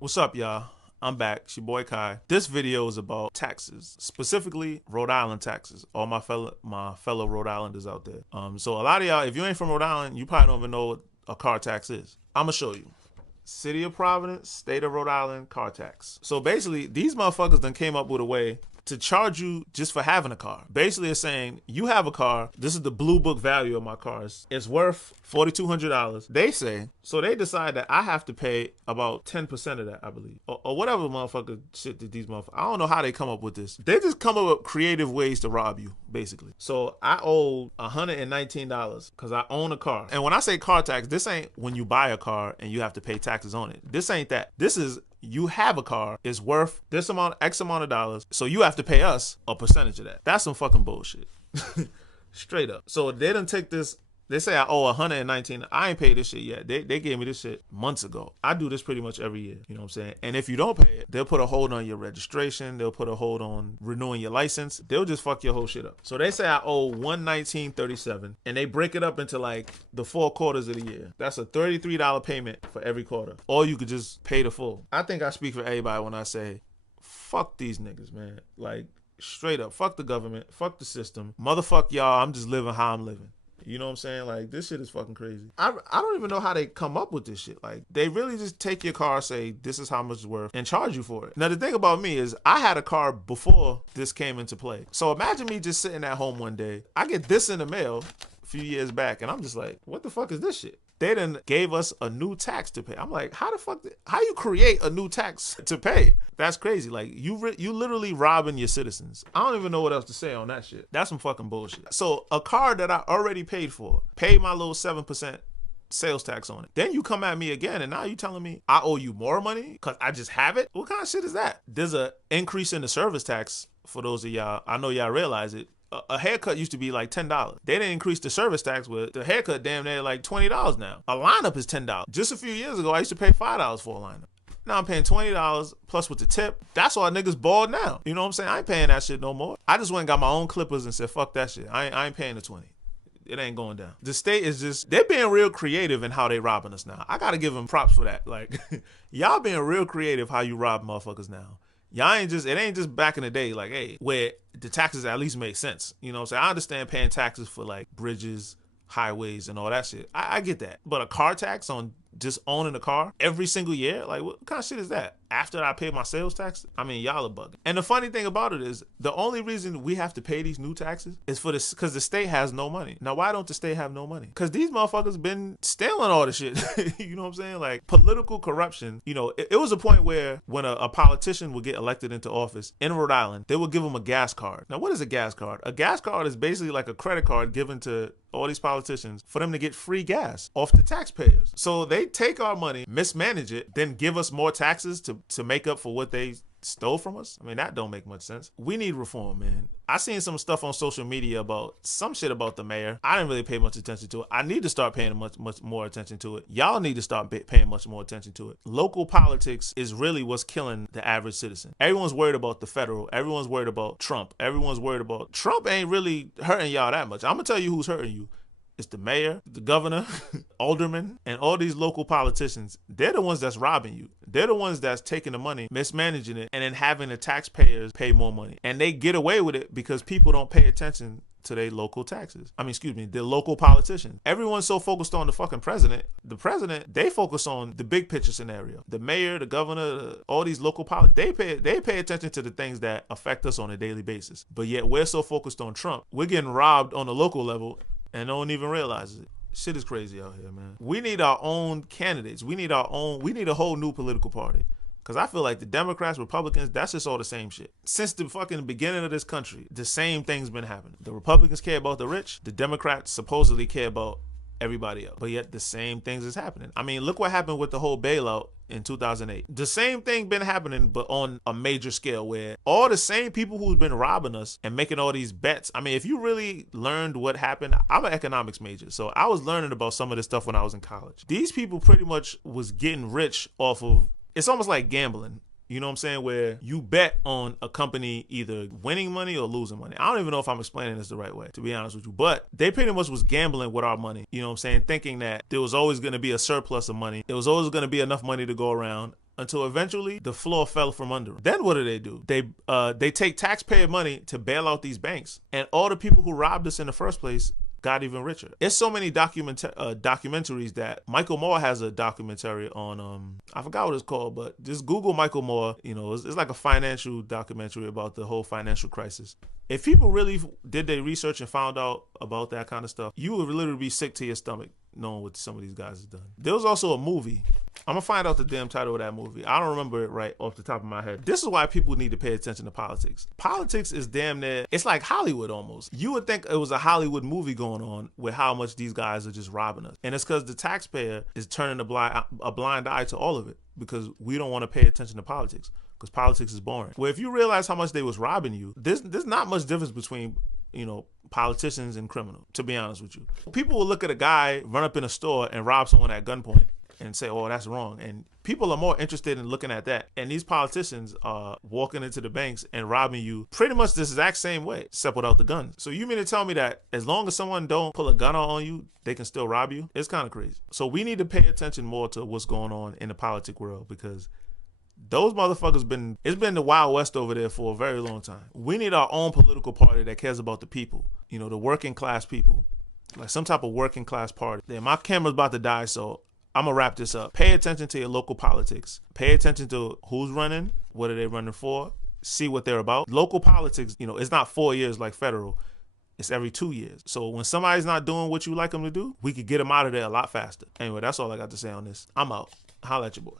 What's up, y'all? I'm back. It's your boy Kai. This video is about taxes, specifically Rhode Island taxes. All my fellow Rhode Islanders out there. So a lot of y'all, if you ain't from Rhode Island, you probably don't even know what a car tax is. I'ma show you. City of Providence, State of Rhode Island, car tax. So basically, these motherfuckers done came up with a way to charge you just for having a car. Basically, it's saying you have a car. This is the blue book value of my cars. It's worth $4,200. They say, so they decide that I have to pay about 10% of that, I believe, or whatever motherfucker shit that these motherfuckers. I don't know how they come up with this. They just come up with creative ways to rob you, basically. So I owe $119 because I own a car. And when I say car tax, this ain't when you buy a car and you have to pay taxes on it. This ain't that. This is you have a car, it's worth this amount, X amount of dollars, so you have to pay us a percentage of that. That's some fucking bullshit. Straight up. So they done take this. They say I owe 119. I ain't paid this shit yet. They gave me this shit months ago. I do this pretty much every year. You know what I'm saying? And if you don't pay it, they'll put a hold on your registration. They'll put a hold on renewing your license. They'll just fuck your whole shit up. So they say I owe 119.37, and they break it up into like the 4 quarters of the year. That's a $33 payment for every quarter. Or you could just pay the full. I think I speak for everybody when I say, fuck these niggas, man. Like, straight up, fuck the government, fuck the system. Motherfuck y'all, I'm just living how I'm living. You know what I'm saying? Like, this shit is fucking crazy. I don't even know how they come up with this shit. Like, they really just take your car, say, this is how much it's worth, and charge you for it. Now, the thing about me is I had a car before this came into play. So imagine me just sitting at home one day. I get this in the mail a few years back, and I'm just like, what the fuck is this shit? They done gave us a new tax to pay. I'm like, how the fuck, how you create a new tax to pay? That's crazy. Like, you literally robbing your citizens. I don't even know what else to say on that shit. That's some fucking bullshit. So a car that I already paid for, paid my little 7% sales tax on it. Then you come at me again, and now you telling me I owe you more money because I just have it? What kind of shit is that? There's a increase in the service tax for those of y'all. I know y'all realize it. A haircut used to be like $10. They didn't increase the service tax with the haircut damn near like $20 now. A lineup is $10. Just a few years ago, I used to pay $5 for a lineup. Now I'm paying $20 plus with the tip. That's why niggas bald now. You know what I'm saying? I ain't paying that shit no more. I just went and got my own clippers and said, fuck that shit. I ain't paying the 20. It ain't going down. The state is just, they're being real creative in how they robbing us now. I gotta give them props for that. Like, y'all being real creative how you rob motherfuckers now. Y'all ain't just, it ain't just back in the day, like, hey, where the taxes at least make sense. You know what I'm saying? I understand paying taxes for like bridges, highways, and all that shit. I get that. But a car tax on just owning a car every single year? Like, what kind of shit is that? After I pay my sales tax? I mean, y'all are bugging. And the funny thing about it is, the only reason we have to pay these new taxes is for this, because the state has no money. Now, why don't the state have no money? Because these motherfuckers been stealing all the shit. You know what I'm saying? Like, political corruption. You know, it was a point where when a politician would get elected into office in Rhode Island, they would give them a gas card. Now, what is a gas card? A gas card is basically like a credit card given to all these politicians for them to get free gas off the taxpayers. So they take our money, mismanage it, then give us more taxes to make up for what they stole from us. I mean, that don't make much sense. We need reform, man. I seen some stuff on social media about some shit about the mayor. I didn't really pay much attention to it. I need to start paying much more attention to it. Y'all need to start paying much more attention to it. Local politics is really what's killing the average citizen. Everyone's worried about the federal. Everyone's worried about Trump. Everyone's worried about Trump ain't really hurting y'all that much. I'm gonna tell you who's hurting you. It's the mayor, the governor, aldermen, and all these local politicians. They're the ones that's robbing you. They're the ones that's taking the money, mismanaging it, and then having the taxpayers pay more money. And they get away with it because people don't pay attention to their local taxes. I mean, excuse me, the local politicians. Everyone's so focused on the fucking president. The president, they focus on the big picture scenario. The mayor, the governor, all these local politics, they pay attention to the things that affect us on a daily basis. But yet we're so focused on Trump. We're getting robbed on the local level and no one even realizes it. Shit is crazy out here, man. We need our own candidates. We need a whole new political party. Because I feel like the Democrats, Republicans, that's just all the same shit. Since the fucking beginning of this country, the same thing's been happening. The Republicans care about the rich. The Democrats supposedly care about everybody else. But yet the same things is happening. I mean, look what happened with the whole bailout in 2008. The same thing been happening, but on a major scale, where all the same people who's been robbing us and making all these bets. I mean, if you really learned what happened, I'm an economics major, so I was learning about some of this stuff when I was in college. These people pretty much was getting rich off of, it's almost like gambling. You know what I'm saying? Where you bet on a company either winning money or losing money. I don't even know if I'm explaining this the right way, to be honest with you. But they pretty much was gambling with our money. You know what I'm saying? Thinking that there was always going to be a surplus of money. There was always going to be enough money to go around. until eventually the floor fell from under them. Then what do? They take taxpayer money to bail out these banks, and all the people who robbed us in the first place got even richer. It's so many documentaries that Michael Moore has a documentary on, I forgot what it's called, but just Google Michael Moore. You know, it's like a financial documentary about the whole financial crisis. If people really did their research and found out about that kind of stuff, you would literally be sick to your stomach knowing what some of these guys have done. There was also a movie. I'm gonna find out the damn title of that movie. I don't remember it right off the top of my head. This is why people need to pay attention to politics. Politics is damn near, it's like Hollywood almost. You would think it was a Hollywood movie going on with how much these guys are just robbing us. And it's because the taxpayer is turning a blind eye to all of it, because we don't want to pay attention to politics, because politics is boring. Well, if you realize how much they was robbing you, there's not much difference between, you know, politicians and criminals, to be honest with you. People will look at a guy run up in a store and rob someone at gunpoint and say, oh, that's wrong. And people are more interested in looking at that. And these politicians are walking into the banks and robbing you pretty much the exact same way, except without the guns. So you mean to tell me that as long as someone don't pull a gun on you, they can still rob you? It's kind of crazy. So we need to pay attention more to what's going on in the politic world, because those motherfuckers it's been the Wild West over there for a very long time. We need our own political party that cares about the people, you know, the working class people, like some type of working class party. Yeah, my camera's about to die, so I'm gonna wrap this up. Pay attention to your local politics. Pay attention to who's running, what are they running for, see what they're about. Local politics, you know, it's not 4 years like federal. It's every 2 years. So when somebody's not doing what you like them to do, we could get them out of there a lot faster. Anyway, that's all I got to say on this. I'm out. Holla at your boy.